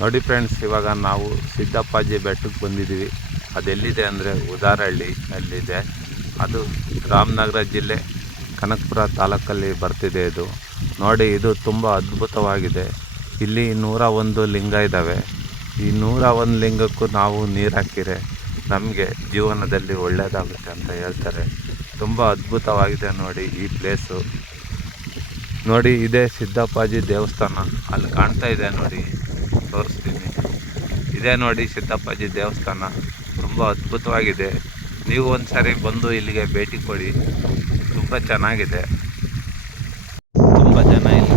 ನೋಡಿ ಫ್ರೆಂಡ್ಸ್, ಇವಾಗ ನಾವು ಸಿದ್ದಪ್ಪಾಜಿ ಬೆಟ್ಟಕ್ಕೆ ಬಂದಿದ್ದೀವಿ. ಅದೆಲ್ಲಿದೆ ಅಂದರೆ ಉದಾರಹಳ್ಳಿ ಅಲ್ಲಿದೆ. ಅದು ರಾಮನಗರ ಜಿಲ್ಲೆ ಕನಕಪುರ ತಾಲೂಕಲ್ಲಿ ಬರ್ತಿದೆ. ಇದು ನೋಡಿ, ಇದು ತುಂಬ ಅದ್ಭುತವಾಗಿದೆ. ಇಲ್ಲಿ 101 ಲಿಂಗ ಇದ್ದಾವೆ. ಈ 101 ಲಿಂಗಕ್ಕೂ ನಾವು ನೀರು ಹಾಕಿರೆ ನಮಗೆ ಜೀವನದಲ್ಲಿ ಒಳ್ಳೆಯದಾಗುತ್ತೆ ಅಂತ ಹೇಳ್ತಾರೆ. ತುಂಬ ಅದ್ಭುತವಾಗಿದೆ ನೋಡಿ ಈ ಪ್ಲೇಸು. ನೋಡಿ, ಇದೇ ಸಿದ್ದಪ್ಪಾಜಿ ದೇವಸ್ಥಾನ. ಅಲ್ಲಿ ಕಾಣ್ತಾ ಇದೆ ನೋಡಿ, ತೋರಿಸ್ತೀನಿ. ಇದೇ ನೋಡಿ ಸಿದ್ದಪ್ಪಾಜಿ ದೇವಸ್ಥಾನ. ತುಂಬ ಅದ್ಭುತವಾಗಿದೆ. ನೀವು ಒಂದು ಸಾರಿ ಬಂದು ಇಲ್ಲಿಗೆ ಭೇಟಿ ಕೊಡಿ. ತುಂಬ ಚೆನ್ನಾಗಿದೆ. ತುಂಬ ಜನ ಇಲ್ಲಿ